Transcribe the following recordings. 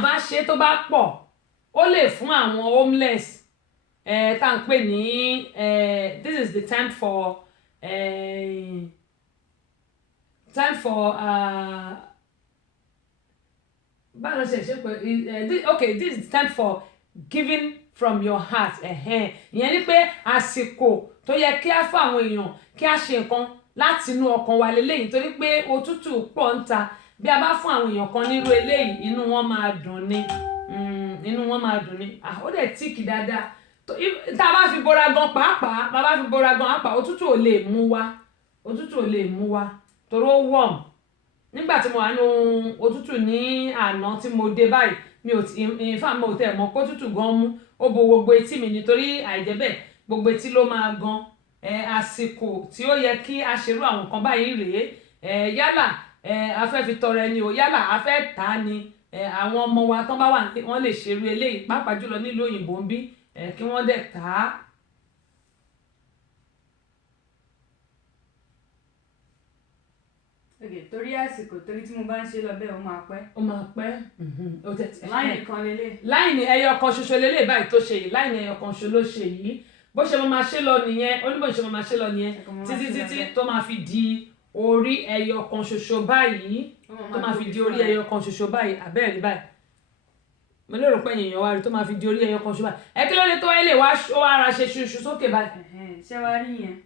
téèyàn bá ṣe tó bá pọ̀ ó lè fún àwọn homeless tá à ń pè ní this is the time for báwo ló ṣe pé okay, this is time for giving from your heart ìyẹn ni pé àsìkò tó yẹ kí á fún àwọn èèyàn kí á ṣe nǹkan láti inú ọkàn wa lélẹ́yìn torí pé òtútù pọ̀ ń ta bí a bá fún àwọn èèyàn kan nírú eléyìí inú wọn máa dùn ni ó dẹ̀ tíìkì dáadáa tá a bá fi bora gan pàápàá òtútù ò lè mú wa torí ó warm nígbà tí mo wà nínú òtútù ní àná tí mo dé báyìí mi ò ìfà mo tẹ̀ mọ́ kó tútù gan mú ó bo gbogbo etí mi nítorí àìjẹ́bẹ̀ gbogbo etí ló máa gan àsìkò tí ó yẹ kí a ṣerú àwọn nǹkan báyìí rèé yálà a fẹ́ fi tọrẹ ni o yálà a fẹ́ tà á ni àwọn ọmọ wa tán bá wà wọ́n lè ṣerú eléyìí pàápàá jùlọ nílùú òyìnbó ń bí kí wọ́n dẹ̀ tà á. torí àsìkò torí tí mo bá ń ṣe lọ bẹ́ẹ̀ ó máa pẹ́. láìní kan lélẹ̀. láìní ẹyọ kan ṣoṣo lélẹ̀ báyìí tó ṣe yìí láìní ẹyọ kan ṣoṣo ló ṣe yìí bó ṣe máa ṣe lọ nìyẹn oníbò ṣe máa ṣe lọ nìyẹn títí tó máa fi di orí ẹyọ kan ṣoṣo báyìí abẹ́rẹ́ báyìí mo lérò pé èèyàn wá rí tó máa fi di orí ẹyọ kan ṣoṣo báyìí kí ló dé tó wáyé lè wá ara ṣe ṣuṣu sókè báyìí. ṣé wàá rí yẹn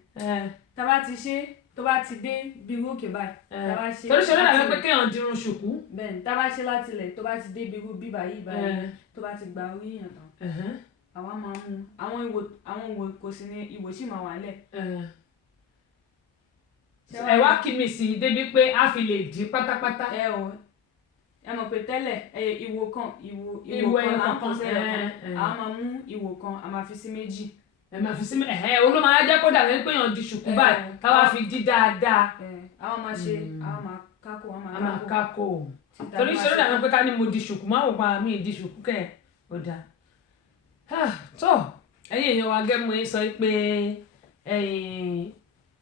tá a bá ti ṣe tó bá ti dé bí irú òkè báyìí. torí ṣe lọ́dà pé kéèyàn dirun ṣùkú. bẹ́ẹ̀ni tá a bá ṣe láti ilẹ̀ tó bá ti dé bí irú bíbá yìí báyìí tó bá ti gba orí yàn tán àwa máa mú àwọn ìwò kò sí ní ìwò sì máa wà lẹ̀. ẹ wá kí mi sí débi pé a fi lè di pátápátá. ẹ mọ̀ pé tẹ́lẹ̀ ìwò kan là ń kọ́ sẹ́yọ̀ kan àwa máa mú ìwò kan a máa fi sí méjì. ẹ máa fi sí olóma ajá kó dàbí pé èèyàn di ṣùkú báyìí káwá fi di dáadáa. àwọn máa ṣe àwọn máa kákó torí ìṣòro dàbí pé ká ní mo di ṣùkú máa wò pa mí di ṣùkú kẹ́ ó dáa. tó ẹ̀yin èèyàn wa gẹ́gẹ́ mo sọ pé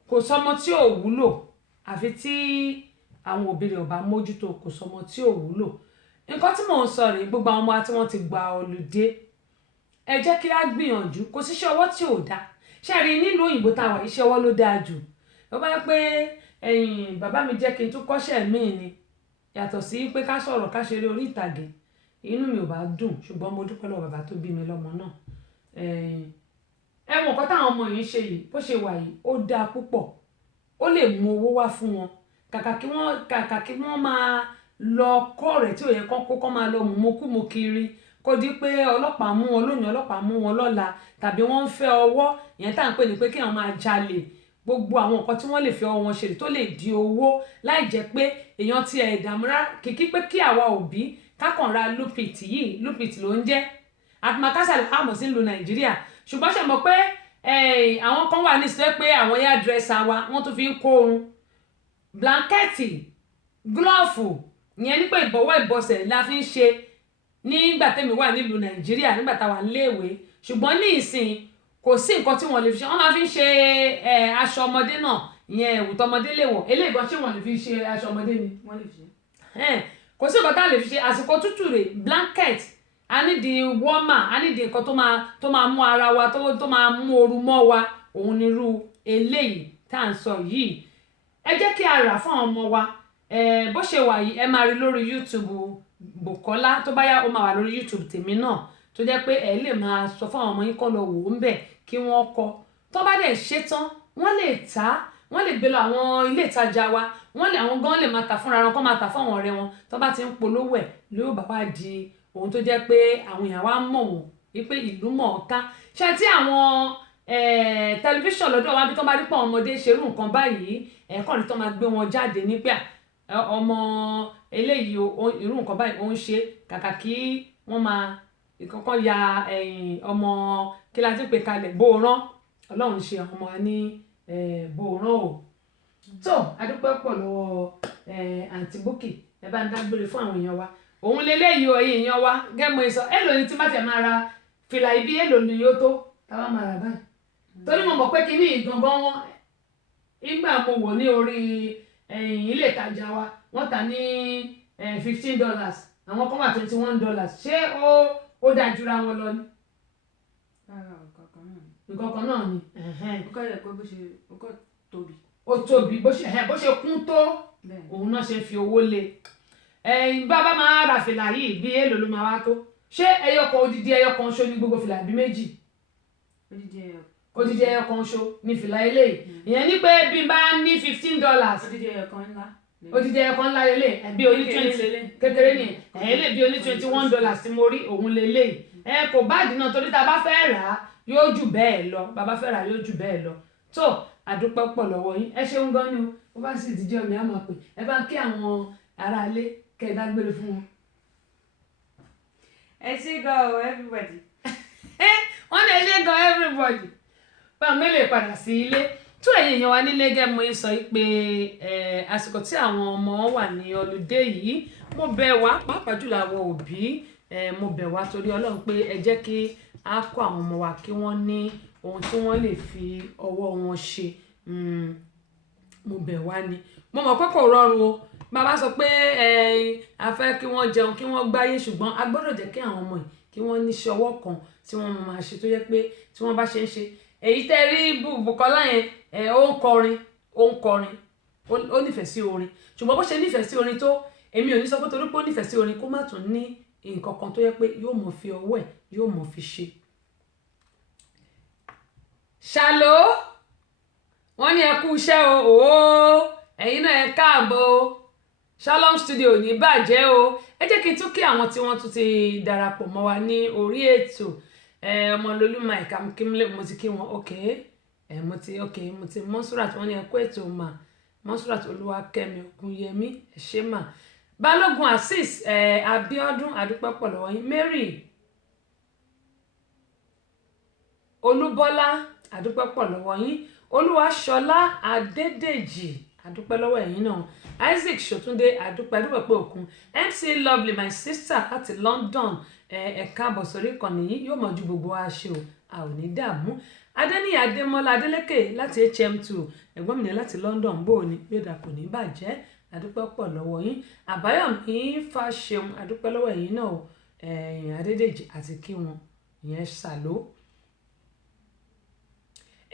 kò sọmọ tí ò wúlò àfi tí àwọn òbí rẹ̀ ò bá mójútó kò sọmọ tí ò wúlò nǹkan tí mò ń sọ rèé gbogbo àwọn ọmọ tí wọ́n ti gba ọlùdé ẹ jẹ́ kí á gbìyànjú kò síṣẹ́ ọwọ́ tí ò dáa ṣe rí nílùú òyìnbó táwa iṣẹ́ ọwọ́ ló dáa jù ó bá yẹ pé bàbá mi jẹ́ kí n tún kọ́ṣẹ́ míì ni yàtọ̀ sí pé ká sọ̀rọ̀ ká ṣeré orí ìtàgé inú mi ò bá dùn ṣùgbọ́n mo dúpẹ́ lọ́wọ́ bàbá tó bí mi lọ́mọ náà ẹ̀wọ̀n nǹkan táwọn ọmọ yìí ń ṣe yìí bó ṣe wà yìí ó dáa púpọ̀ ó lè mú owó wá fún wọn kàkà kí wọ́n máa lọ kọ́ rẹ̀ tí ò yẹ kọ́ máa lọ mú kiri kó di pé ọlọ́pàá mú wọn lónìí ọlọ́pàá mú wọn lọ́la tàbí wọ́n ń fẹ́ ọwọ́ ìyẹn tá à ń pè ní pé kí wọ́n máa jalè gbogbo àwọn nǹkan tí wọ́n lè fi ọwọ́ wọn ṣe tó lè di owó láì jẹ́ pé èèyàn ti ẹ̀dààmú rárá kìkì pé kí àwa òbí kákàn ra lupit ló ń jẹ́ àtìmákásà àmọ̀ sí ìlú Nàìjíríà ṣùgbọ́n ṣe mọ̀ pé àwọn kan wà nísìsiyẹ́ pé àwọn hairdresser wa wọ́n tún fi ń kó orun blanketi glọ́ọ̀fù ìyẹn nípa ìbọ̀wọ́ ìbọ̀sẹ̀ la fi ń ṣe nígbà tẹ́mi wà nílùú Nàìjíríà nígbà táwa léèwé ṣùgbọ́n ní ìsìn kò sí nǹkan tí wọ́n lè fi ṣe wọ́n máa fi ń ṣe aṣọ ọmọdé náà ìyẹn ẹ̀wù tọmọdé lè wọ̀ eléyìí gan ṣé wọ́n lè fi ṣe aṣọ ọmọdé ni wọ́n lè fi kò sí nǹkan tá a lè fi ṣe àsìkò tútù rẹ̀ blanket a ní di warmer a ní di nǹkan tó máa mú ara wa tó máa mú ooru mọ́ wa òun nírú eléyìí tá à ń sọ yìí ẹ jẹ́ kí a rà fún àwọn ọmọ wa bó ṣe wà yìí ẹ máa rí lórí YouTube Bùkọ́lá tó bá yá ó máa wà lórí YouTube tèmi náà tó jẹ́ pé ẹ lè máa sọ fún àwọn ọmọ yín kọ́ lọ wò ó ń bẹ̀ kí wọ́n kọ́ tó bá dẹ̀ ṣe tán wọ́n lè tà á wọ́n lè gbé lọ àwọn ilé ìtajà wa àwọn gan lè máa tà fúnra wọn kọ́ máa tà fún àwọn ọ̀rẹ́ wọn tó bá ti ń polówó ẹ̀ ló bá wá di ohun tó jẹ́ pé àwọn èèyàn wa mọ̀ wọ́n wípé ìlú mọ̀ ọ́ ká ṣe tí àwọn tẹlifíṣàn lọ́dọ̀ wa bí tó bá rí pọ̀ ọmọdé ṣerú nǹkan báyìí ẹ̀kọ́ ni tó máa gbé wọn jáde nígbà ọmọ eléyìí irú nǹkan báyìí ó ń ṣe kàkà kí wọ́n máa ìkọ́kọ́ ya ọmọ kí la ti pè kalẹ̀ bóorán ọlọ́run ṣe àwọn ọmọ wa ní bóorán o tó adúpẹ́ pọ̀ lọ́wọ́ àǹtí Bukky ẹ bá ń dágbére fún àwọn èèyàn wa òun leléyìí o ẹ̀yin èèyàn wa gẹ́gbọ́n ìsọ èlò ní tí má tẹ̀ máa ra fìlà ibi èlò ní yóò tó táwa máa rà báyìí torí mo mọ̀ pé kí ní ìgangan wọn ìgbà mo wò ní orí ilé ìtajà wa wọ́n tà ní $15 àwọn kan wà $21 ṣé ó dájúra wọn lọ ní. rárá kankan náà ni. nǹkan kan náà ni. ó kọ́ yẹ pé ó kọ́ tóbi. ó tóbi bó ṣe kún tó òun náà ṣe fi owó lé. bàbá máa ra fìlà yìí bí èèlò ló máa wá tó ṣé odidi ẹyọ kan ṣó ní gbogbo fìlà bí méjì. odidi ẹyọ kan ṣó ní fìlà eléyìí ìyẹn ní pé bí n bá ní $15. odidi ẹyọ kan ńlá. odidi ẹyọ kan ńlá lélẹ̀ bí oní 20 kékeré ni lè bí oní $21 tí mo rí òun lélẹ̀ kò báàdì náà torí tá a bá fẹ́ rà á yóò jù bẹ́ẹ̀ lọ bàbá fẹ́ rà á yóò jù bẹ́ẹ̀ lọ tó àdúpẹ́ pọ̀ lọ́wọ́ yín ẹ ṣeun gan ni o ó bá sì díjọ́ mi á máa pè ẹ bá ń kí àwọn aráalé kẹ́ ẹ dágbére fún wọn. ẹ ṣé gan o everybody. wọ́n ní ẹ ṣé gan everybody báwo mélòó padà sí ilé tó ẹ̀yin èèyàn wa nílé gẹ́gẹ́ mo sọ pé àsìkò tí àwọn ọmọ wà ní ọlùdé yìí mo bẹ̀ wá pàápàá jùlọ àwọn òbí mo bẹ̀ wá torí Ọlọ́run pé ẹ jẹ́ kí a kọ́ àwọn ọmọ wa kí wọ́n ní ohun tí wọ́n lè fi ọwọ́ wọn ṣe mo bẹ̀ wá ni mo mọ̀ pé kò rọrùn o bàbá sọ pé a fẹ́ kí wọ́n jẹun kí wọ́n gbáyé ṣùgbọ́n a gbọ́dọ̀ jẹ́ kí àwọn ọmọ yìí kí wọ́n níṣẹ́ ọwọ́ kan tí wọ́n máa ṣe tó yẹ pé tí wọ́n bá ṣe ń ṣe èyí tẹ́ rí Bùkọ́lá yẹn ó ń kọrin ó nífẹ̀ẹ́ sí orin ṣùgbọ́n bó ṣe nífẹ̀ẹ́ sí orin tó èmi ò ní sọ pé torí pé ó nífẹ̀ẹ́ sí orin kó má tún ní nǹkan kan tó yẹ pé yóò mọ̀ fi ọwọ́ ẹ̀ yóò mọ̀ fi ṣe. ṣàló wọ́n ní ẹ kú iṣẹ́ o ẹ̀yin náà ẹ káàbọ̀ Shalom Studio ní bàjẹ́ o ẹ jẹ́ kí n tún kí àwọn tí wọ́n tún ti darapọ̀ mọ́ wa ní orí ètò ọmọlólú Mike Akínmílẹ̀ mo ti kí wọn mo ti Monsurat wọ́n ní ẹ kú ètò mà Monsurat Olúwakẹ́mi Ògúnyẹmí ẹ ṣé mà Balógun Azeez Abíọ́dún àdúpẹ́ pọ̀ lọ́wọ́ yín Mary Olúbọ́lá àdúpẹ́ pọ̀ lọ́wọ́ yín Olúwaṣọlá Adédèjì àdúpẹ́ lọ́wọ́ ẹ̀yin náà Isaac Ṣòtúndé àdúpẹ́ pé òkun MC Lovely my sister láti London ẹ̀ka àbọ̀sọ̀rí ìkànnì yìí yóò mọ̀ ju gbogbo wa ṣe o a ò ní dààmú Adéníyì Adémọ́lá Adélékè láti HM2 ẹ̀gbọ́n mi ní láti London bó o ní yóò dà kò ní bàjẹ́ àdúpẹ́ pọ̀ lọ́wọ́ yín Àbáyọ̀mí Fáṣeun àdúpẹ́ lọ́wọ́ ẹ̀yin náà Adédèjì àti kí wọn ìyẹn ṣàló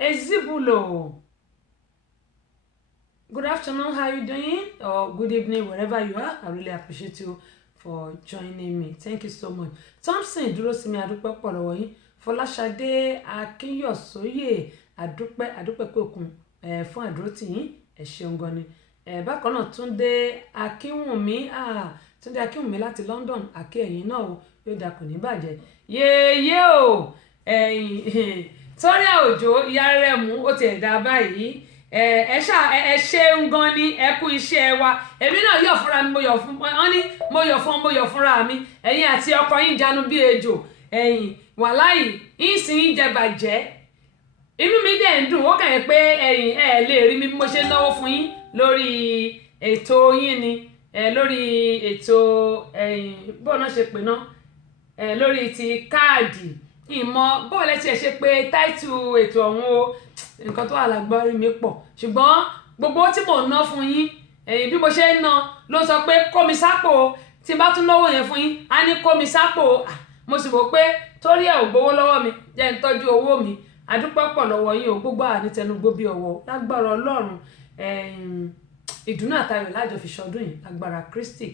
Ezibulo good afternoon, how are you doing? Or good evening, wherever you are. I really appreciate you for joining me. Thank you so much. Thompson Dúrósìmí àdúpẹ́ pọ̀ lọ́wọ́ yín. Fọláṣadé Akínyọ̀sóyè àdúpẹ́ pé òkun fún àdúrótì yín. Ẹ ṣeun gan ni. Bákan náà Túndé Akínwùmí láti London. Àkí ẹ̀yin náà o yóò dà kò ní bàjẹ́. Yéyé o Torí Òjó ìyá rẹ̀ mú ó ti ẹ̀dá báyìí. Ẹ ṣeun gan ni ẹ kú iṣẹ́ wa èmi náà yọ̀ fúnra mi mo yọ̀ fúnra mi ẹ̀yin àti ọkọ yín jánu bí ejò ẹ̀yin wàláì ìsìn yín jẹ bàjẹ́ inú mi dẹ̀ ń dùn ó kàn yín pé ẹ̀yin lè rí mi bí mo ṣe náwó fún yín lórí ètò yín ni lórí ètò bọ́ọ̀ náà ṣe pè náà lórí ti káàdì ìmọ̀ bọ́ọ̀lù ẹ̀ ṣe pé táìtù ètò ọ̀hún o nǹkan tó wà lágbárí mi pọ̀ ṣùgbọ́n gbogbo tí mò ń ná fún yín bí mo ṣe ń ná ló sọ pé kó mi sápò tí n bá tún náwó yẹn fún yín á ní kó mi sápò mo sì wò pé torí ẹ̀ ò gbowó lọ́wọ́ mi jẹ́ ń tọ́jú owó mi àdúpẹ́ pọ̀ lọ́wọ́ yín o gbogbo ànítẹnugbó bí ọwọ́ lágbára Ọlọ́run ìdùnnú àtayọ̀ lájọ fi ṣọdún yìí lágbára Kristi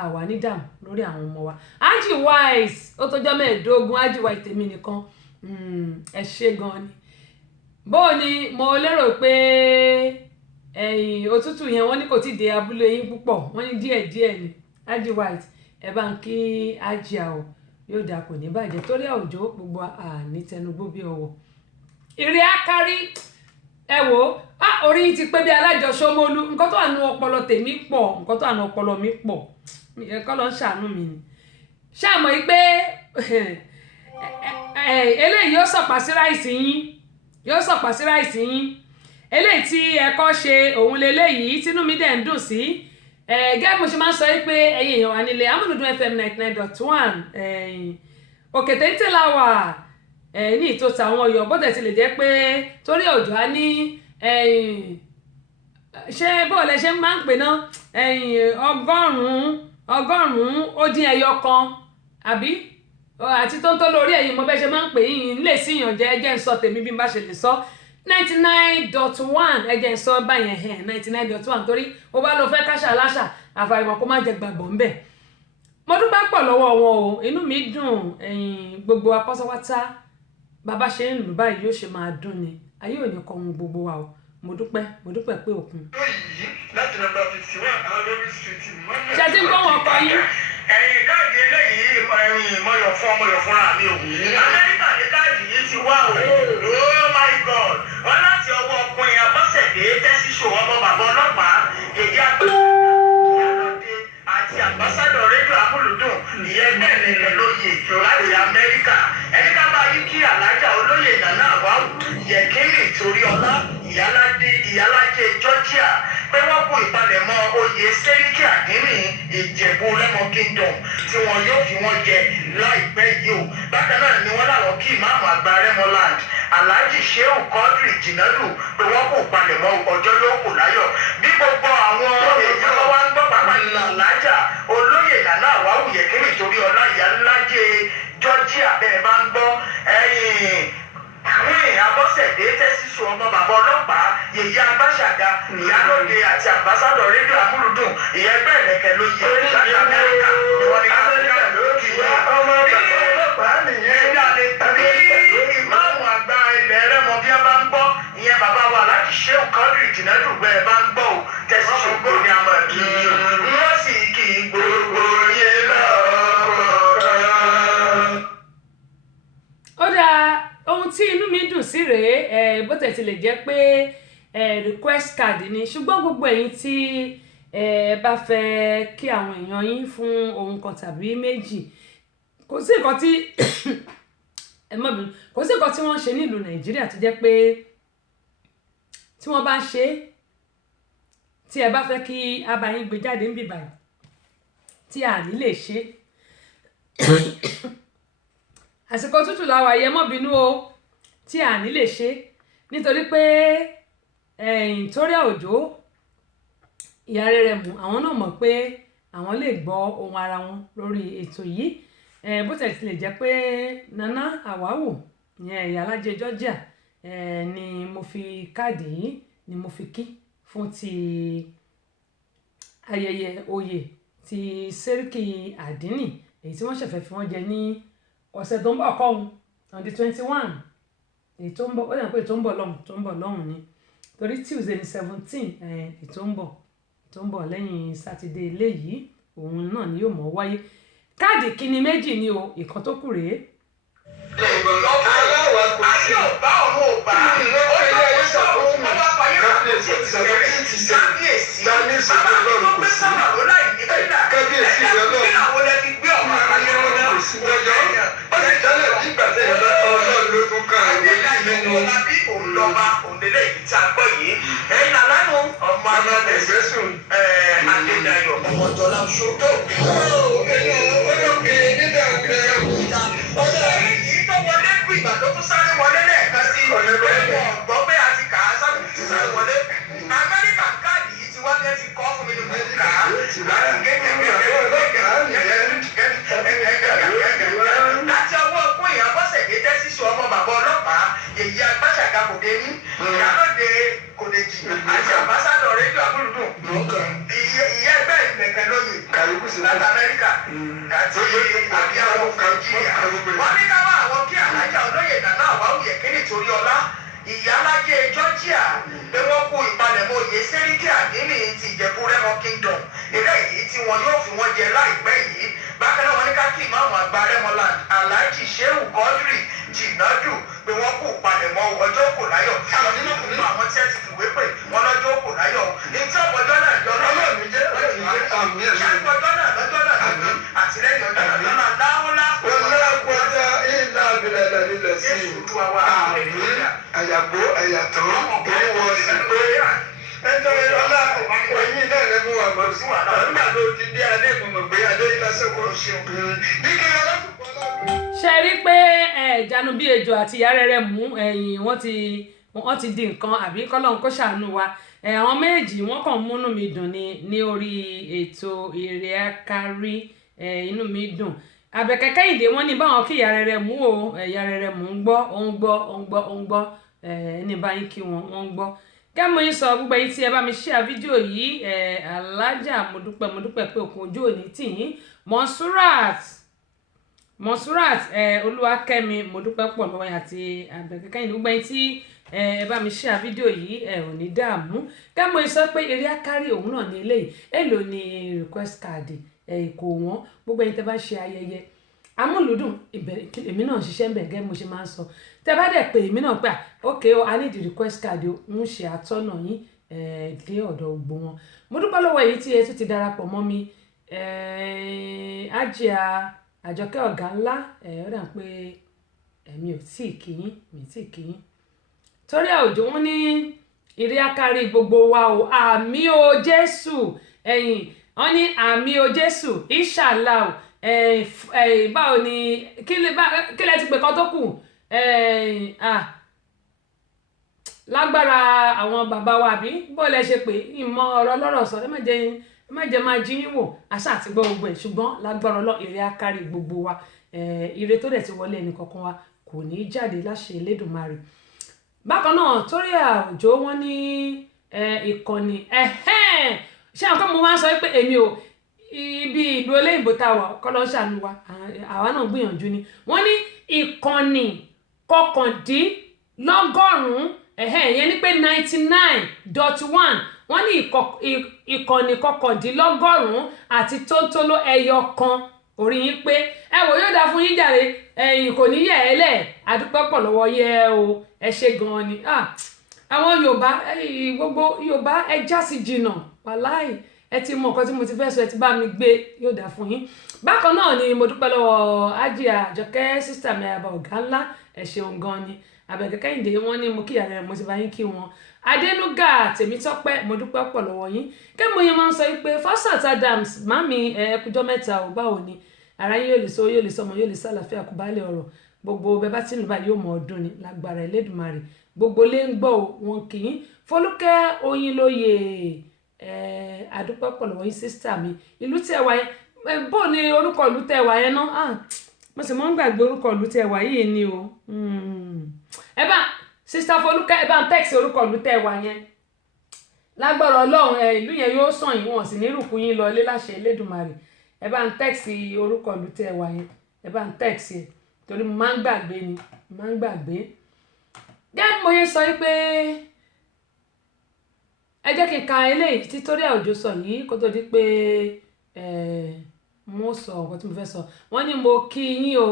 àwa ní dààmú lórí àwọn ọmọ wa Aji Wise ó tọjọ́ mẹ́ẹ̀ẹ́dógún Aji Wise tèmi nìkan ẹ ṣé gan ni bó ni mo lérò pé òtútù yẹn wọ́n ní kò tí ì dé abúlé yín púpọ̀ wọ́n ní díẹ̀díẹ̀ ni Aji Wise ẹ bá ń kí Aji àwọ̀ yóò dà kò ní bàjẹ́ torí àwùjọ gbogbo àní tẹnugbó bí ọwọ́ ìrì akárí ẹ wò ó orí ti pé bí alájọṣọmọlú nǹkan tó wà nù ọpọlọ tèmi pọ̀ nǹkan tó wà nù ọpọlọ mi pọ̀ ẹ̀kọ́ lọ ń ṣàánú mi ni ṣàmọ́ yìí pé eléyìí yóò sọ̀pá sí ráìsì yín eléyìí tí ẹ̀kọ́ ṣe òun leléyìí tínú mi dẹ̀ ń dùn sí gẹ́gẹ́ mo ṣe máa ń sọ pé ẹ̀yin èèyàn wà nílé Amúlùdún FM 99.1 òkè téńté la wà ní ìtòsí àwọn Ọ̀yọ́ bó tẹ̀ ti lè jẹ́ pé torí Òjó á ní ṣé bọ́ọ̀lù ẹ ṣe máa ń pè ná 100 ó dín ẹyọ kan àbí àti tó ń tó lórí ẹ̀yìn mo bẹ́ ṣe máa ń pè yín lè síyàn jẹ́ ẹjẹ́ ń sọ tèmi bí n bá ṣe lè sọ 99.1 ẹjẹ́ ń sọ báyẹn 99.1 torí ó bá lọ fẹ́ káṣà láṣà àfàìmọ̀ kó má jẹ gbàgbọ́ ńbẹ̀. mo dúpẹ́ pọ̀ lọ́wọ́ wọn o inú mi dùn gbogbo apásápátá bàbá ṣe ń lù báyìí yóò ṣe máa dùn ni ayé ò ní kọ́ ohun gbogbo wa o mo dúpẹ́ pé òkun. láti nọ́mbà 51 alori street mọ́nà. ṣé tí ń gbọ́ wọn kọ yín. ẹ̀yin káàdì eléyìí mọ̀yọ̀ fúnra mi o. amẹ́ríkà ní káàdì yìí ti wá o. oh my god wọ́n láti ọwọ́ ọkùnrin abọ́sẹ̀dé tẹ́sí ṣòwò ọmọ bàbá ọlọ́pàá èyí àgbàlódé àti àmbásádọ̀ rédíò amúlùdùn ìyẹn bẹ́ẹ̀ lóye láti amẹ́ríkà ẹni ká bá yí kí alájà olóyè Nana Awau Yekini Toríọlá ìyálájẹ Georgia pé wọ́n kú ìpalẹ̀mọ́ oyè sẹ́ríkì àdínní Ìjẹ̀bú Lẹ́mọ Kingdom tí wọn yóò fi wọ́n jẹ láìpẹ́ yìí o bákan náà ni wọ́n láwọn kí ìmáàmù àgbà Rẹ́mọland Alhaji Shehu Quadri Jinadu pé wọ́n kú ìpalẹ̀mọ́ ọjọ́ yóò kù láyọ̀ bí gbogbo àwọn èèyàn wọn wá ń gbọ́ pàápàá nínú alájà olóyè Nana Awau Yekini Toríọlá ìyálájẹ Georgia bẹ́ẹ̀ bá ń gbọ́ queen abọ́sẹ̀dé tẹ́sísù ọmọ bàbá ọlọ́pàá yèyí agbáṣàga ìyálóde àti àmbásádọ̀ rédíò amúlùdùn ìyẹn bẹ́ẹ̀ lẹ́kẹ̀ ló yẹ láti amẹ́ríkà ni wọ́n ní káfíńkà lókì yẹ ọmọ bàbá ọlọ́pàá nìyẹn ní ìmáàmù àgbà ilẹ̀ Rẹ́mọ bí wọ́n bá ń gbọ́ ìyẹn bàbá wa láti Shehu Quadri Jinadu bẹ́ẹ̀ bá ń gbọ́ ò tẹ́sísù gbò ní àmọ́ kì í wọ́n sì kì í gbogbo yẹn lọ́kọ̀ọ̀kan. ó dáa ohun tí inú mi dùn sí rèé bó tẹ̀ ti lè jẹ́ pé request card ni ṣùgbọ́n gbogbo ẹ̀yin tí bá fẹ́ kí àwọn èèyàn yín fún ohun kan tàbí méjì kò sí nǹkan tí kò sí nǹkan tí wọ́n ń ṣe nílùú Nàìjíríà tó jẹ́ pé tí wọ́n bá ń ṣe tí ẹ bá fẹ́ kí a bá yín gbé jáde ń bì báyìí tí a ní lè ṣe àsìkò tútù làwà yẹ mọ́ bínú o tí a ní lè ṣe nítorí pé Toria Òjó ìyá Rẹ́rẹ́mú àwọn náà mọ̀ pé àwọn lè gbọ́ ohun ara wọn lórí ètò yìí bó tẹ̀ ti lè jẹ́ pé Nana Awau ìyẹn ìyálájẹ Georgia ni mo fi káàdì yìí ni mo fi kí fún ti ayẹyẹ oyè ti sẹ́ríkì àdínì èyí tí wọ́n ṣẹ̀fẹ̀ fi wọ́n jẹ ní ọ̀sẹ̀ tó ń bọ̀ kọ́hún on the 21 èyí tó ń bọ̀ ó dà pé tó ń bọ̀ lọ́hùn ni torí Tuesday ní 17 èyí tó ń bọ̀ lẹ́yìn sátidé eléyìí òun náà ni yóò mọ̀ wáyé káàdì kíní méjì ni o ìkan tó kù rèé. ayé ọba ọmọ ọba ó yẹ ayé sàkóso ọba fàyè kábíyèsí bàbá mi tó gbé sábà ló láì ní kílà kábíyèsí rẹ náà kí làwọn lè fi gbé ọmọ àkàyè wọn náà ó sì jálẹ̀ bí gbàtẹ́ yẹn bá ọlọ́run ló tún ká ìwé yìí nínú. ọba bí òun lọ́ba òǹdélé yìí tí a gbọ́ yìí ẹ̀yin nàlánú ọmọ alábẹ̀sẹ̀sùn Adédayọ̀ ọmọjọlá ṣòtò. olókè nígbà ọjọ́ yìí tó wọlé kú ìgbà tó tún sáré wọlé lẹ́ẹ̀kan sí ọ̀nẹ́gbẹ̀rún gbọ́ pé a ti kà á sáré wọlé. Amẹ́ríkà káàdì yìí ti wá ní ẹ ti kọ́ fún mi ní mo kà á láti kékeré láti ọwọ́ ọkùn ìyá bọ́sẹ̀dé tẹ́sísù ọmọ bàbá ọlọ́pàá èyí agbáṣàgà kò dé ní ìyálóde kò lè jì àti àmbásádọ̀ rédíò amúlùdùn ìyá ẹgbẹ́ ìlẹ̀kẹ̀ lóye láti Amẹ́ríkà àti àbíyáwó Nàìjíríà wọ́n ní ká wá àwọn kí alájà olóyè Nana Awau Yekini Toríọlá ìyálájẹ Georgia pé wọ́n kú ìpalẹ̀mọ́ oyè sẹ́ríkì àdínní ti Ìjẹ̀bú Lẹ́mọ Kingdom eléyìí tí wọn yóò fi wọ́n jẹ láìpẹ́ yìí bákan náà wọ́n ní ká kí ìmáàmù àgbà Rẹ́mọland Alhaji Shehu Quadri Jinadu pé wọ́n kú ìpalẹ̀mọ́ ọjọ́ òkú láyọ̀ káwọn nínú àwọn tí ẹ ti fìwé pè wọ́n lọ́jọ́ òkú láyọ̀ ètò ọjọ́ náà jọ lọ́jọ́ náà àtìlẹ́yìn ọjọ́ náà lọ́nà láwọ́lá àyàgbó àyàtọ̀ oníwọ̀ sí pé ẹjọ́ ọlá ẹ̀yìn náà lẹ́mú wà mọ́ sí wà náà nígbà tó ti dé adé ìmọ̀mọ̀ pé adé ìlàsẹ̀kọ̀ ṣeun bí kí ọlọ́pàá lọ́wọ́. ṣe rí pé Ìjánu bí ejò àti ìyá Rẹ́rẹ́mú ẹ̀yìn wọ́n ti di nǹkan àbí kọ́lọ́hún kó ṣàánú wa àwọn méjì wọ́n kàn múnú mi dùn ní orí ètò Ire Akari inú mi dùn. Àbẹ̀kẹ́ Kẹ́hìndé wọ́n ní báwọn kí ìyá rere mú o ìyá rere mú ń gbọ́ ní báyìí kí wọ́n ń gbọ́. Kẹ́mu yín sọ gbogbo ẹ̀yin tí ẹ bá mi share fídíò yìí alájà mo dúpẹ́ pé òkun ojú òní tìyín Monsurat Olúwakẹ́mi mo dúpẹ́ pọ̀ lọ́wọ́ yín àti Àbẹ̀kẹ́ Kẹ́hìndé gbogbo ẹ̀yin tí ẹ bá mi share fídíò yìí ò ní dààmú. Kẹ́mu yín sọ pé Ire Akari òun náà ní eléyìí èlò ní request card kò wọ́n gbogbo ẹ̀yin tẹ́ bá ṣe ayẹyẹ amúlùdùn èmi náà ṣiṣẹ́ ń bẹ̀ gẹ́gẹ́ mo ṣe máa ń sọ tẹ́ bá dẹ̀ pé èmi náà pé ok I need the request card ń ṣe àtọ́nà yín dé ọ̀dọ̀ gbogbo wọn. Mo dúpẹ́ lọ́wọ́ èyí tí ẹ tún ti darapọ̀ mọ́ mi Àjíà Àjọkẹ́ ọ̀gá ńlá ó dà pé mi ò tí ì kí yín torí àwùjọ wọn ní Ire Akari gbogbo wa o àmì o Jésù wọ́n ní àmì o Jésù inshallah báwo ni kí lẹ ti pè kan tó kù lágbára àwọn bàbá wa àbí bó lẹ ṣe pé ìmọ̀ ọ̀rọ̀ lọ́rọ̀ sọ ẹ má jẹ́ máa jí yín wò àṣà àti gbọ́ gbogbo ẹ̀ ṣùgbọ́n lágbára ọlọ́ Ire Akari gbogbo wa ire tó dẹ̀ ti wọlé ẹnì kankan wa kò ní í jáde láṣẹ Elédùmarè. Bákan náà torí àwùjọ wọn ní ìkànnì ṣé àwọn kan mo máa ń sọ pé èmi ò ibi ìlú olóyìnbó tá a wà kọ́lọ́ ṣàánú wa àwa náà gbìyànjú ni wọ́n ní ìkànnì kọkàndínlọ́gọ́rùn-ún ìyẹn ní pé 99.1 wọ́n ní ìkànnì kọkàndínlọ́gọ́rùn-ún àti tóńtóló ẹyọ kan orí yín pé ẹ wò yóò dáa fún yín jàre kò ní yẹ ẹ lẹ̀ àdúpẹ́ pọ̀ lọ́wọ́ yẹ o ẹ ṣe gan-an ni àwọn Yorùbá gbogbo Yorùbá ẹ já sí jìnnà wàláì ẹ ti mọ nǹkan tí mo ti fẹ́ sọ ẹ ti bá mi gbé yóò dáa fún yín. Bákan náà ni mo dúpẹ́ lọ́wọ́ Àjíà Àjọkẹ́ sísítà mi àbá ọ̀gá ńlá ẹ ṣeun gan ni Àbẹ̀kẹ́ Kẹ́hìndé wọ́n ní mo kí ìyá rẹ̀ mo ti bá yín kí wọn Adénúgà Tèmítọ́pẹ́ mo dúpẹ́ pọ̀ lọ́wọ́ yín. Kẹ́mu yín máa ń sọ pé Fausat Adams mami ẹkùjọ́ mẹ́ta ò báwo ni ara yín yóò lè sọ yóò lè sọmọ yóò lè sálàáfíà kò bá lè ọ̀rọ̀ gbogbo bẹ́ẹ̀ bá tí ń lù bá yóò mọ ọdún ni lágbára Elédùmarè gbogbo lè ń gbọ́ wọn kì í Fọlúkẹ́ Oyinlóye àdúpẹ́ pọ̀ lọ́wọ́ yín sísítà mi ìlú tẹ́ wà yẹn bó ni orúkọ ìlú tẹ́ wà yẹn náà mo sì máa ń gbàgbé orúkọ ìlú tẹ́ wà yìí ni o ẹ bá sísítà Fọlúkẹ́ ẹ bá ń tẹ́ẹ̀sì orúkọ ìlú tẹ́ wà yẹn lágbára Ọlọ́run ìlú yẹn yóò sàn yín wọn sì ní rùkú yín lọ ilé láṣẹ Elédùmarè ẹ bá ń tẹ́ẹ̀sì orúkọ ìlú tẹ́ wà yẹn ẹ bá ń tẹ́ẹ̀sì ẹ torí mo máa ń gbàgbé gẹ́gẹ́ mo yẹ sọ pé ẹ jẹ́ kí n ka eléyìí tí Torí Àwùjọ sọ yìí kó tó di pé mo sọ nǹkan tí mo fẹ́ sọ wọ́n ní mo kí yín o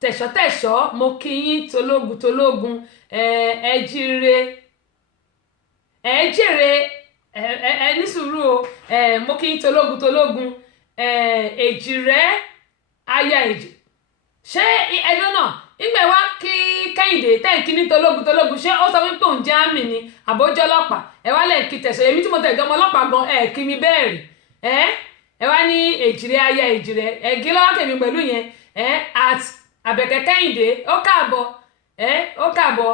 tẹ̀ṣọ́tẹ̀ṣọ́ mo kí yín tológun ẹ jíire ẹ jèrè ẹ ní sùúrù o mo kí yín tológun èjìrẹ́ aya èjì ṣé ẹjọ́ náà nígbà wá kí Kẹ́hìndé tẹ́ǹkì ní tológun ṣé ó sọ wípé òun jẹ́ àmì ni àbójọ́ ọlọ́pàá ẹ wá lẹ́yìn kí tẹ̀sán èmi tí mo tẹ̀ gan ọmọ ọlọ́pàá gan kí mi bẹ́ẹ̀ rí ẹ wá ní èjìrẹ́ aya èjìrẹ́ gí lọ́wọ́ kèmí pẹ̀lú yẹn at Àbẹ̀kẹ́ Kẹ́hìndé ó káàbọ̀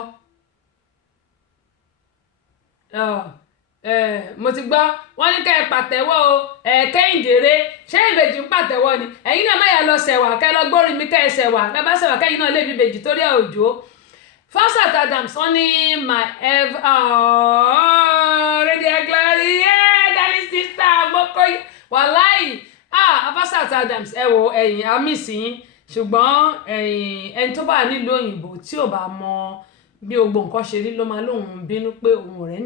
mo ti gbọ́ wọ́n ní kẹ́ ẹ pàtẹ́wọ́ o Kẹ́hìndé rẹ ṣé ìbejì ń pàtẹ́wọ́ ni ẹ̀yin náà má yà lọ sẹ̀wà kẹ́ lọ gbórí mi kẹ́ ẹ sẹ̀wà lábá sẹ̀wà kẹ́yìn náà lè bí ìbejì Torí Àwùjọ. Fausat Adams wọ́n ní my radio glory darling sister moko wàláì Fausat Adams ẹ wo ẹ̀yìn amísì yín ṣùgbọ́n ẹni tó bá nílùú òyìnbó tí ò bá mọ bí gbogbo nǹkan ṣe rí ló máa lóun bínú pé òun ọ̀rẹ́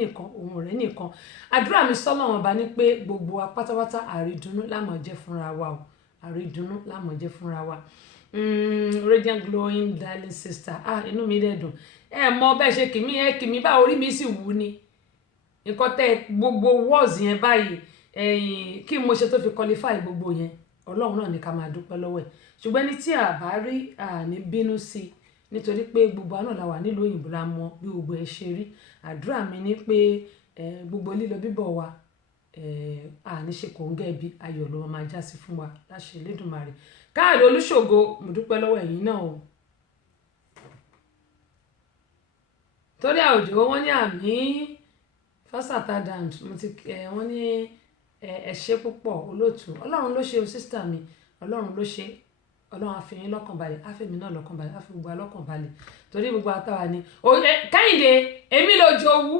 nìkan àdúrà mi sọ́lọ́ wọn bá ní pé gbogbo wa pátápátá àrídùnnú lámọ̀ jẹ́ fúnra wa o àrídùnnú lámọ̀ jẹ́ fúnra wa radiant glowing darling sister inú mi dẹ̀ dùn ẹ mọ bẹ́ẹ̀ ṣe kì mí bá orí mi sì wú ni nǹkan tẹ́ gbogbo words yẹn báyìí kí mo ṣe tó fi qualify gbogbo yẹn Ọlọ́run náà ní ká máa dúpẹ́ lọ́wọ́ ẹ̀ ṣùgbọ́n ní tí a bá rí àní bínú sí i nítorí pé gbogbo àná la wà nílùú òyìnbó la mọ bí gbogbo ẹ ṣe rí àdúrà mi ní pé gbogbo lílọ bíbọ̀ wa àní ṣe kò ń gẹ̀bi ayọ̀ ló máa já sí fún wa láṣẹ Elédùmarè. Káàdé Olúṣògo mo dúpẹ́ lọ́wọ́ ẹ̀yin náà o. Torí Àwùjọ wọ́n ní àmì Fásitì Adams mo ti wọ́n ní ẹ ṣé púpọ̀ olóòtú ọlọ́run ló ṣe o sísítà mi ọlọ́run ló ṣe ọlọ́run á fi yín lọ́kàn balẹ̀ á fi mí náà lọ́kàn balẹ̀ á fi gbogbo alọ́kàn balẹ̀ torí gbogbo àtàwà ni Kẹ́hìndé èmi ló jowú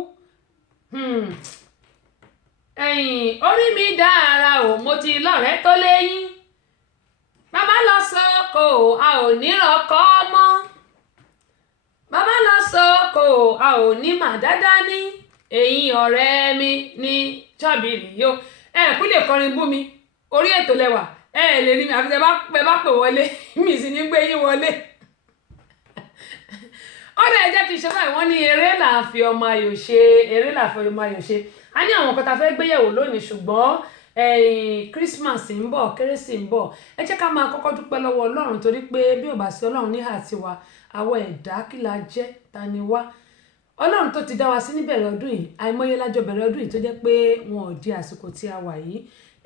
orí mi dára o mo ti lọ́rẹ̀ẹ́ tó léyìn bàbá lọ sóko a ò ní rọkọ mọ́ bàbá lọ sóko a ò ní mà dáadáa ní ẹ̀yin ọ̀rẹ́ mi ní ṣọ́bìrì yó kú lè kọrin bú mi orí ètò lẹ́wà lè rí mi àfi tẹ́ bá pè wọlé mi sì ní gbé yín wọlé ọ̀rẹ́ ẹ jẹ́ kí n ṣe báyìí wọ́n ní eré là ń fi ọmọ ayò ṣe eré là ń fi ọmọ ayò ṣe a ní àwọn kan tá a fẹ́ gbéyẹ̀wò lónìí ṣùgbọ́n Christmas ń bọ̀ kérésì ń bọ̀ ẹ jẹ́ ká máa kọ́kọ́ dúpẹ́ lọ́wọ́ Ọlọ́run torí pé bí ò bá sí Ọlọ́run níhà tiwa àwọn ẹ̀dá kí la jẹ́ ta ni wá Ọlọ́run tó ti dá wa sí níbẹ̀rẹ̀ ọdún yìí àìmọye lájọ bẹ̀rẹ̀ ọdún yìí tó jẹ́ pé wọn ò di àsìkò tí a wà yìí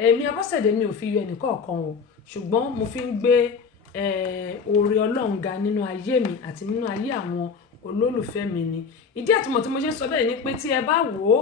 èmi Abọ́sẹ̀dé mi ò fi yọ ẹnìkọ̀ọ̀kan o ṣùgbọ́n mo fi ń gbé oore Ọlọ́run ga nínú ayé mi àti nínú ayé àwọn olólùfẹ́ mi ni ìdí àtúmọ̀ tí mo ṣe ń sọ bẹ́ẹ̀ ni pé tí ẹ bá wò ó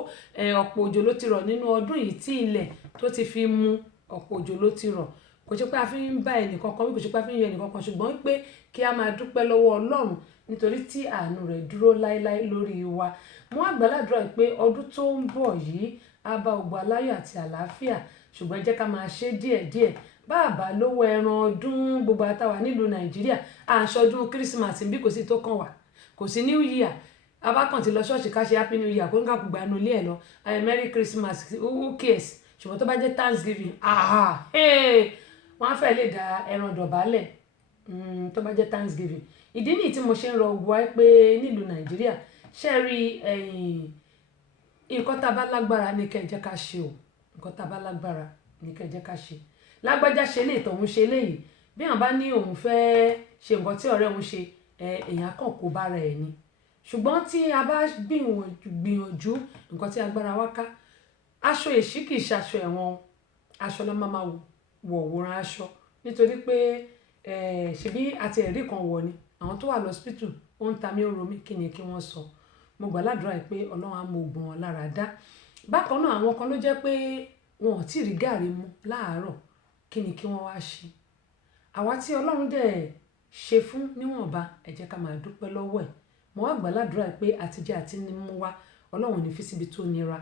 ọ̀pọ̀ òjò ló ti rọ̀ nínú ọdún yìí tí ilẹ̀ tó ti fi mu ọ̀pọ̀ òjò ló ti rọ̀ kò ṣe pé a fi ń bá ẹnìkankan wí kò ṣe pé a fi ń yọ ẹnìkankan ṣùgbọ́n pé kí a máa dúpẹ́ lọ́wọ́ Ọlọ́run nítorí tí àánú rẹ̀ dúró láéláé lórí wa mo wá gbàládùra pé ọdún tó ń bọ̀ yìí á bá gbogbo aláyọ̀ àti àlàáfíà ṣùgbọ́n jẹ́ ká máa ṣe díẹ̀díẹ̀ báàbá lówó ẹran ọdún gbogbo àtàwà nílùú Nàìjíríà àṣọdún kírísímàsì bí kò sí tó kàn wá kò sí new year abákan ti lọ ṣọ́ọ̀ṣì ká ṣe happy new year kó ń kàkú gba inú ilé ẹ̀ lọ merry christmas who cares ṣùgbọ́n tó bá jẹ́ thanksgiving wọ́n á fẹ́ lè da ẹran dọ̀bálẹ̀ tó bá jẹ́ thanksgiving ìdí nìyí tí mo ṣe ń rọ gbọ́ ẹ pé nílùú Nàìjíríà ṣe rí nǹkan tá a bá lágbára ní kẹ́ ẹ jẹ́ ká ṣe o nǹkan tá a bá lágbára ní kẹ́ ẹ jẹ́ ká ṣe lágbájá ṣe lè tọ̀hún ṣe léyìí bí àwọn bá ní òun fẹ́ ṣe nǹkan tí ọ̀rẹ́ òun ṣe èèyàn kàn kó bára ẹ̀ ni ṣùgbọ́n tí a bá gbìyànjú nǹkan tí agbára wa ká aṣọ èṣí kìí ṣaṣọ ẹ̀wọ̀n aṣọ ló máa wọ̀ wòran aṣọ nítorí pé ṣebí àti ẹ̀rí kan wọ̀ ni àwọn tó wà lọ́sípítù ó ń ta mí ó romí kí ni kí wọ́n sọ mo gbà ládùúrà ẹ̀ pé Ọlọ́run á mọ ogun wọn lára dá bákan náà àwọn kan ló jẹ́ pé wọn ò tí ì rí gàrí mu láàárọ̀ kí ni kí wọ́n wá ṣe àwa tí Ọlọ́run dẹ̀ ṣe fún níwọ̀nba ẹ jẹ́ ká máa dúpẹ́ lọ́wọ́ ẹ̀ mo wá gbà ládùúrà pé àtijọ́ àti ní mú wa Ọlọ́run ní fi síbi tó nira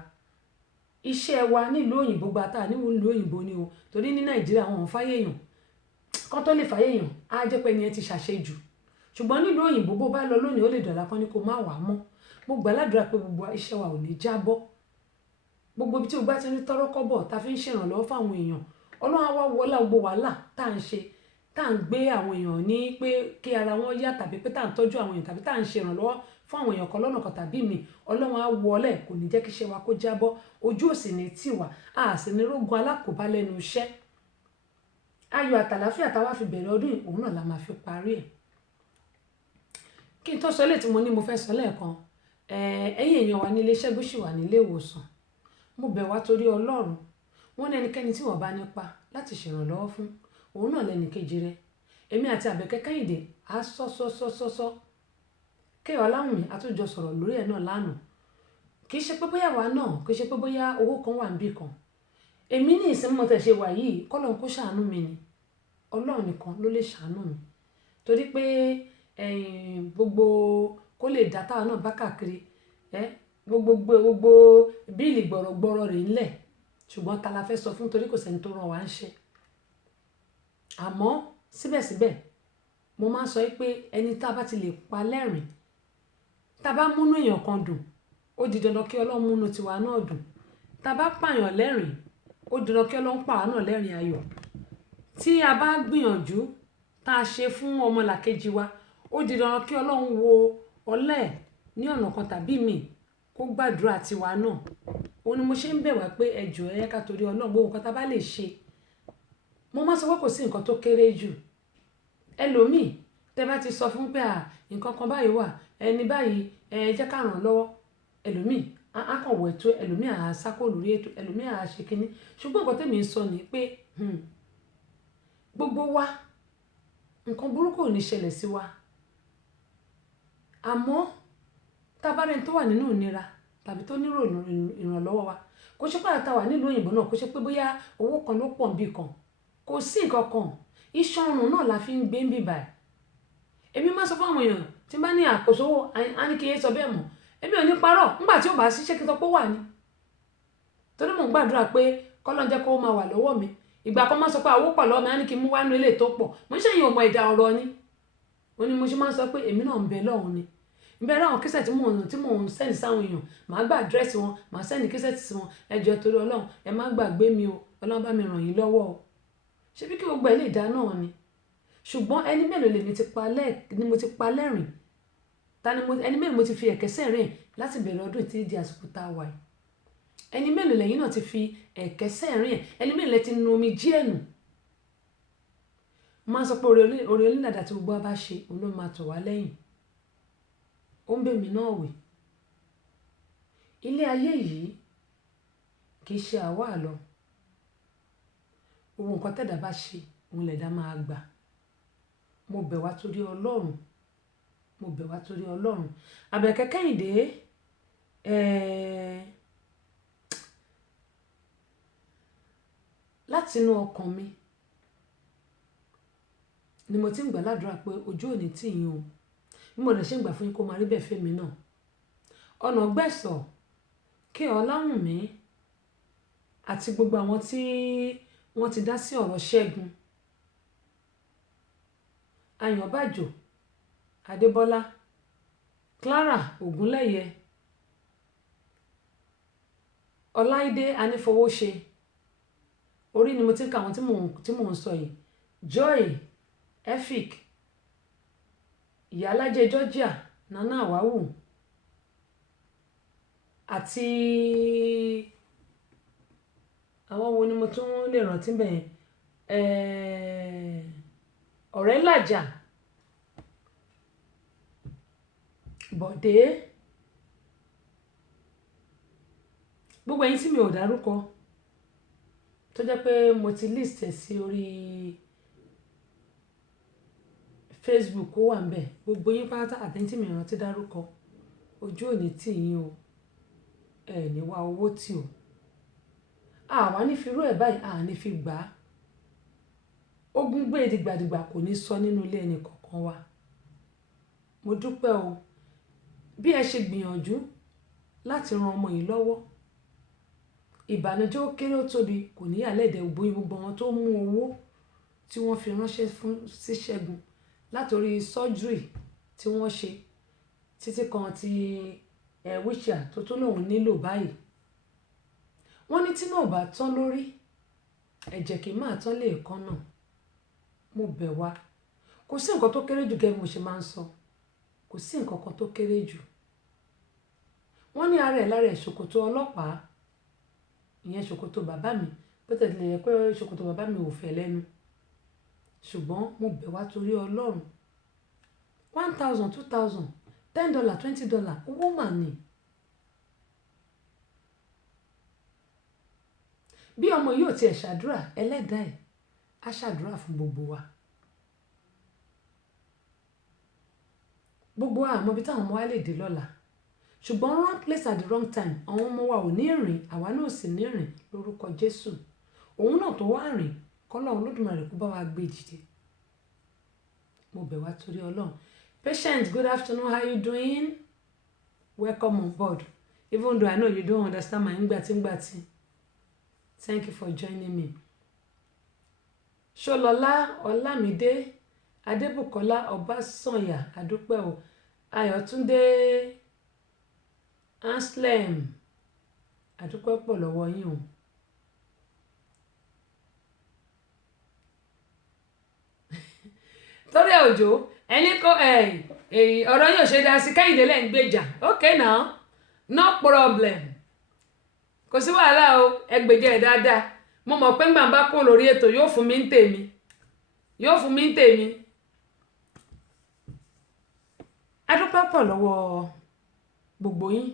iṣẹ́ wa nílùú òyìnbó gba tá níwò nílùú òyìnbó ni o torí ní Nàìjíríà wọn ò fáyèèyàn kán tó lè fáyèèyàn á jẹ́ pé ẹni ẹ ti ṣàṣejù ṣùgbọ́n nílùú òyìnbó bó bá lọ lónìí ó lè dọ̀là kan ní kó má wàá mọ́ mo gbà ládùúrà pé gbogbo iṣẹ́ wa ò ní jábọ́ gbogbo ibi tí o bá ti ní tọ́rọ́kọ́bọ̀ tá fi ń ṣèrànlọ́wọ́ fáwọn èèyàn Ọlọ́run á wá wọlá gbogbo wàhálà tá à ń ṣe tá à ń gbé àwọn èèyàn ní pé kí ara wọn yá tàbí pé tá à ń tọ́jú àwọn èèyàn tàbí tá à ń ṣe ìrànlọ́wọ́ fún àwọn èèyàn kan lọ́nà kan tàbí mi Ọlọ́run á wọlé kò ní jẹ́ kí iṣẹ́ wa kó jábọ́ ojú òsì ní tiwa a sì ní rógun alákòóbá lẹ́nu iṣẹ́ ayọ̀ àtàláfíà táwa fi bẹ̀rẹ̀ ọdún òun náà la máa fi parí ẹ̀ kí n tó sọ lè tí mo ní mo fẹ́ sọ lẹ́ẹ̀kan ẹ̀yin èèyàn wa nílé iṣẹ́ gbóṣì wà nílé ìwòsàn mo bẹ̀ wá torí Ọlọ́run wọ́n ní ẹnikẹ́ni tí wọ́n bá nípa láti ṣèrànlọ́wọ́ fún òun náà lẹ́nu kejì rẹ̀ èmi àti Àbẹ̀kẹ́ Kẹ́hìndé á sọ kéwàá láwùn mi àtúnjọ sọ̀rọ̀ lórí ẹ̀ náà lánàá kì í ṣe pé bóyá wa náà kì í ṣe pé bóyá owó kan wà níbì kan èmi ní ìsinmi mo tẹ̀ ṣe wà yìí kọ́lọ́n kó ṣàánú mi ni Ọlọ́run nìkan ló lè ṣàánú mi torí pé gbogbo kó lè dá táwa náà bá káàkiri gbogbo bíìlì gbọ̀rọ̀gbọ̀rọ̀ rẹ̀ ńlẹ̀ ṣùgbọ́n ta la fẹ́ sọ fún torí kò sẹ́ni tó ràn wá ń ṣe àmọ́ síbẹ̀síbẹ̀ mo máa ń sọ pé ẹni tá a bá ti lè pa lẹ́rìn tá a bá múnú èèyàn kan dùn ó di dandan kí Ọlọ́run múnú tiwa náà dùn tá a bá pààyàn lẹ́rìn ó di dandan kí Ọlọ́run pàwa náà lẹ́rìn ayọ̀ tí a bá gbìyànjú tá a ṣe fún ọmọlàkejì wa ó di dandan kí Ọlọ́run wo ọlẹ́ ní ọ̀nà kan tàbí míì kó gbàdúrà tiwa náà òun ni mo ṣe ń bẹ̀ wá pé ẹ jọ̀ọ́ ẹ ká torí Ọlọ́run gbogbo nǹkan tá a bá lè ṣe mo máa sọ pé kò sí nǹkan tó kéré jù ẹlòmíì tẹ́ bá ti sọ fún pé nǹkan kan báyìí wà ẹni báyìí jẹ́ ká ràn lọ́wọ́ ẹlòmíì á kàn wọ̀ ètò ẹlòmíì á sákò lórí ètò ẹlòmíì á ṣe kínní ṣùgbọ́n nǹkan tẹ́mi ń sọ ni pé gbogbo wa nǹkan burúkú ò ní ṣẹlẹ̀ sí wa àmọ́ tábàárẹ̀ tó wà nínú ìnira tàbí tó nílò ìrànlọ́wọ́ wa kò ṣe pé àtàwà nílùú òyìnbó náà kò ṣe pé bóyá owó kan ló pọ̀ níbì kan kò sí nǹkan kan iṣan ọrùn náà la fi ń gbé ń bì báyìí èmi máa sọ fún àwọn èèyàn tí bá ní àkóso á ní kí n sọ bẹ́ẹ̀ mọ̀ èmi ò ní parọ́ nígbà tí ó bá ṣiṣẹ́ kí n sọ pé ó wà ní torí mò ń gbàdúrà pé kọ́lọ́n jẹ́ kó máa wà lọ́wọ́ mi ìgbà kan máa sọ pé àwọ̀ pọ̀ lọ́wọ́ mi á ní kí n mú wánú ilé tó pọ̀ mo ń ṣèyìn ọmọ ìdá ọ̀rọ̀ ni ó ní mo ṣe máa ń sọ pé èmi náà ń bẹ lọ́hùn ni ìbẹ̀ láwọn kíṣẹ̀ tí mò ń sẹ́ni sáwọn èèyàn màá gbà àdírẹ́sì wọn màá sẹ́ni kíṣẹ̀ tí wọn ẹ jọ̀ọ́ torí ọlọ́run ẹ má gbàgbé mi o ọlọ́run bá mi ràn yín lọ́wọ́ o ṣé bí kí gbogbo ẹ lè dá náà ni ṣùgbọ́n ẹni mélòó lèmi ni mo ti pa lẹ́rìn ẹni mélòó mo ti fi ẹ̀kẹ́ sẹ́rìn láti bẹ̀rẹ̀ ọdún tí di àsìkò tá a wà yìí ẹni mélòó lẹ́yìn náà ti fi ẹ̀kẹ́ sẹ́rìn ẹni mélòó lẹ́ ti nu omi jíẹ̀ nù máa sọ pé orí onídàdà tí gbogbo wa bá ṣe òun ló máa tọ̀ wá lẹ́yìn ó ń bèmí náà wè ilé ayé yìí kì í ṣe àwa àlọ gbogbo nǹkan tẹ̀dá bá ṣe òun lẹ̀dá máa gbà mo bẹ̀ wá torí ọlọ́run Àbẹ̀kẹ́ Kẹ́hìndé láti inú ọkàn mi ni mo ti ń gbà ládùúrà pé ojú òní tì yín o bí mo dẹ̀ ṣe ń gbà fún yín kó máa rí bẹ́ẹ̀ fẹ́mi náà ọ̀nà gbẹ̀sọ̀ kí Ọláwùnmí àti gbogbo àwọn tí wọ́n ti dá sí ọ̀rọ̀ Ṣẹ́gun Ayọ̀bájò Adébọ́lá Clara Ògúnlẹ̀yẹ Ọláìdé Anífowóṣe orí ni mo ti ń ka àwọn tí mò ń sọ yìí Joy Efik Ìyálájẹ Georgia Nana Awawu àti àwọn wo ni mo tún lè rántí bẹ́ẹ̀ ọ̀rẹ́ làjà Bọ̀dé gbogbo ẹ̀yin tí mi ò dárúkọ tó jẹ́ pé mo ti list ẹ̀ sí orí Facebook ó wà ń bẹ̀ gbogbo yín pátá àtẹ̀yìn tí mi rántí dárúkọ ojú òní tì yín o ẹ̀ ní wá owó tì o àwa ní fi rú ẹ̀ báyìí à ní fi gbà á ogun gbé dìgbàdìgbà kò ní sọ nínú ilé ẹnì kọ̀ọ̀kan wa mo dúpẹ́ o bí ẹ ṣe gbìyànjú láti ran ọmọ yìí lọ́wọ́ ìbànújẹ́ ó kéré ó tóbi kò ní àlẹ́dẹ̀ gbogbo wọn tó mú owó tí wọ́n fi ránṣẹ́ sí Ṣẹ́gun látòrí surgery tí wọ́n ṣe títí kan ti wheelchair tó tó lòun nílò báyìí wọ́n ní tí náà bá tán lórí ẹ̀jẹ̀ kì í máa tán lè kán náà mo bẹ̀ wá kò sí nǹkan tó kéré jù gẹ́gẹ́ bí mo ṣe máa ń sọ kò sí nǹkan kan tó kéré jù wọ́n ní ara ẹ̀ lára ẹ̀ ṣòkòtò ọlọ́pàá ìyẹn ṣòkòtò bàbá mi bó tẹ̀lé yẹ pé ṣòkòtò bàbá mi ò fẹ́ lẹ́nu ṣùgbọ́n mo bẹ̀ wá torí Ọlọ́run 1,000 2,000 $10 $20 owó mà ní. bí ọmọ yóò tiẹ̀ ṣàdúrà ẹlẹ́dàá ẹ̀ á ṣàdúrà fún gbogbo wa àmọ́ bí táwọn ọmọ wa lè dé lọ́la ṣùgbọ́n wrong place at the wrong time àwọn ọmọ wa ò ní rìn àwa náà sì ní rìn lórúkọ Jésù òun náà tó wá rìn kọ́lọ́run Olódùmarè kó bá wa gbé jìde mo bẹ̀ wá torí Ọlọ́run. Patient, good afternoon, how you doing? Welcome on board even though I know you don't understand my ngbati. Thank you for joining me. Ṣọlọ́lá Ọlámídé Adébùkọ́lá Ọbásànyà àdúpẹ́ o Ayọ̀túndé Anslem àdúpẹ́ pọ̀ lọ́wọ́ yín o. Torí òjò ẹni kó ọ̀rọ̀ yóò ṣe dá sí Kẹ́hìndé lẹ́ ń gbèjà okay now no problem kò sí wàhálà o ẹgbẹ̀jẹ̀ ẹ̀ dáadáa mo mọ̀ pé ńgbà bá kó lórí ètò yóò fún mi ń tèmi adúpẹ́ pọ̀ lọ́wọ́ gbogbo yín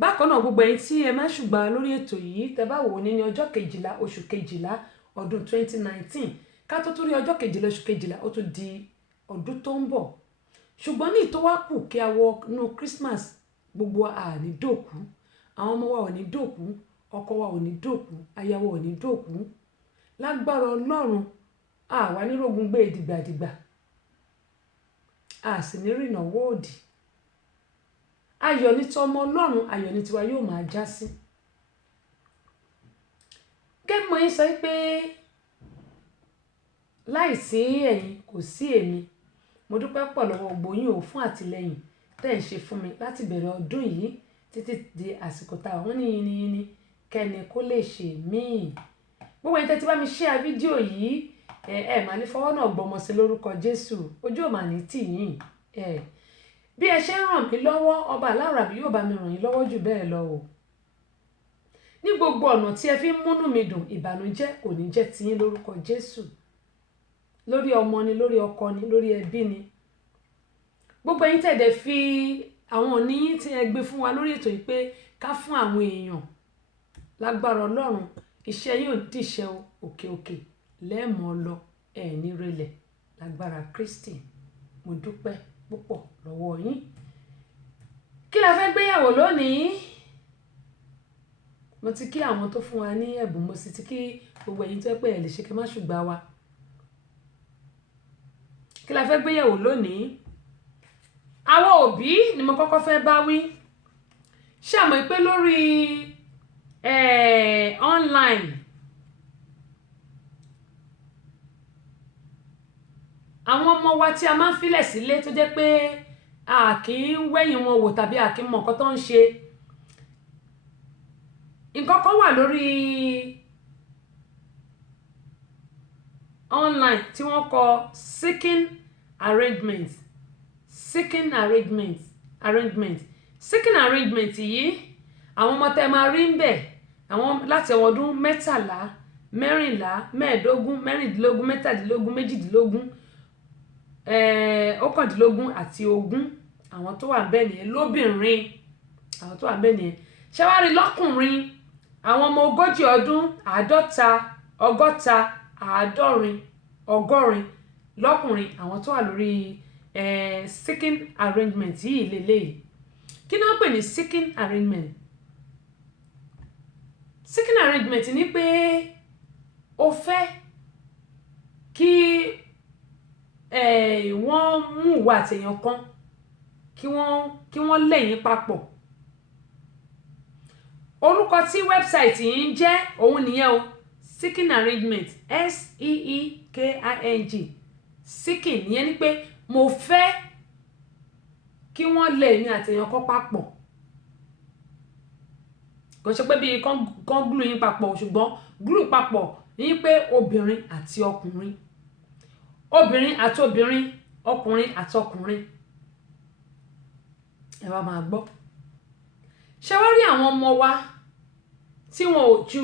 bákan náà gbogbo ẹ̀yin tí ẹ má ṣùgbọ́n lórí ètò yìí tẹ́ bá wò ní ọjọ́ 12 oṣù 12 ọdún 2019 ká tó tún rí ọjọ́ 12 oṣù 12 ó tún di ọdún tó ń bọ̀ ṣùgbọ́n ní ìtọ́wá kù kí a wọ inú Christmas gbogbo a ní dòkú, àwọn ọmọ wa ò ní dòkú, ọkọ wa ò ní dòkú, aya wa ò ní dòkú. Lágbára Ọlọ́run a wà ní rógun gbé dìgbàdìgbà, a sì ní rìnàwó òdì. Ayọ̀ ní tọmọ Ọlọ́run, ayọ̀ ní tiwa yóò máa já sí. Gẹ́gẹ́ bí mo yín sọ pé láìsí ẹ̀yin kò sí èmi. Mo dúpẹ́ pọ̀ lọ́wọ́ gbogbo yín o fún àtìlẹ́yìn tẹ́ ẹ̀ ṣe fún mi láti bẹ̀rẹ̀ ọdún yìí títí di àsìkò tá a wọ́n ní yìnyín kẹ́ni kó lè ṣe míì. Gbogbo ẹ̀yin tẹ́ ti bá mi share fídíò yìí mà ní fọwọ́ náà gbọmọ sí lórúkọ Jésù, ojú ò mà ní tì yín. Bí ẹ ṣe ń ràn mí lọ́wọ́, ọba aláràbí yóò bá mi ràn yín lọ́wọ́ jù bẹ́ẹ̀ lọ o. Ní gbogbo ọ̀nà tí ẹ fi ń múnú mi dùn, ìbànújẹ́ kò ní jẹ́ tiyín lórúkọ Jésù. Lórí ọmọ ni, lórí ọkọ ni, lórí ẹbí ni. Gbogbo ẹ̀yin tẹ́ dẹ̀ fi àwọn oníyín tí ẹ gbé fún wa lórí ètò yìí pé ká fún àwọn èèyàn. Lágbára Ọlọ́run iṣẹ́ yóò dìṣẹ́ òkè òkè lẹ́ẹ̀mọ́ lọ ní relẹ̀ lágbára Kristi. Mo dúpẹ́ púpọ̀ lọ́wọ́ yín. Kí la fẹ́ gbéyàwó lónìí? Mo ti kí àwọn tó fún wa ní ẹ̀bùn, mo sì ti kí gbogbo ẹ̀yin tó pé ẹ lè ṣe kí má ṣùgbà wa. Kí la fẹ́ gbéyàwó lónìí? Àwọn òbí ni mo kọ́kọ́ fẹ́ bá wí. Ṣé a mọ̀ pé lórí online àwọn ọmọ wa tí a máa ń filẹ̀ sílé tó jẹ́ pé a kì í wẹ̀yìn wọn wò tàbí a kì í mọ nǹkan tó ń ṣe. Nǹkan kan wà lórí online tí wọ́n kọ seeking arrangement. Seeking arrangement yìí àwọn ọmọ tẹ́ máa rí ń bẹ̀, àwọn láti ọdún 13, 14, 15, 16, 17, 18, 19 àti 20. Àwọn tó wà ńbẹ̀ nìyẹn lóbìnrin, àwọn tó wà ńbẹ̀ nìyẹn. Ṣé wá rí lọ́kùnrin, àwọn ọmọ 40 ọdún, 50, 60, 70, 100 lọ́kùnrin, àwọn tó wà lórí seeking arrangement yìí lélẹ́yìí. Kí ni wọ́n pè ní seeking arrangement? Seeking arrangement ni pé o fẹ́ kí wọ́n mú ìwà àtẹ̀yàn kan kí wọ́n lẹ́yìn papọ̀. Orúkọ tí wẹ́bsáìtì yìí ń jẹ́ òun nìyẹn o, seeking arrangement, SEEKING. Seeking ìyẹn ni pé mo fẹ́ kí wọ́n lẹ́yìn àtẹ̀yàn kan papọ̀. Kò ṣe pé bí kan glue yín papọ̀, ṣùgbọ́n glue papọ̀ ní pé obìnrin àti ọkùnrin, obìnrin àti obìnrin, ọkùnrin àti ọkùnrin. Ẹ wá máa gbọ́. Ṣé wá rí àwọn ọmọ wa tí wọn ò ju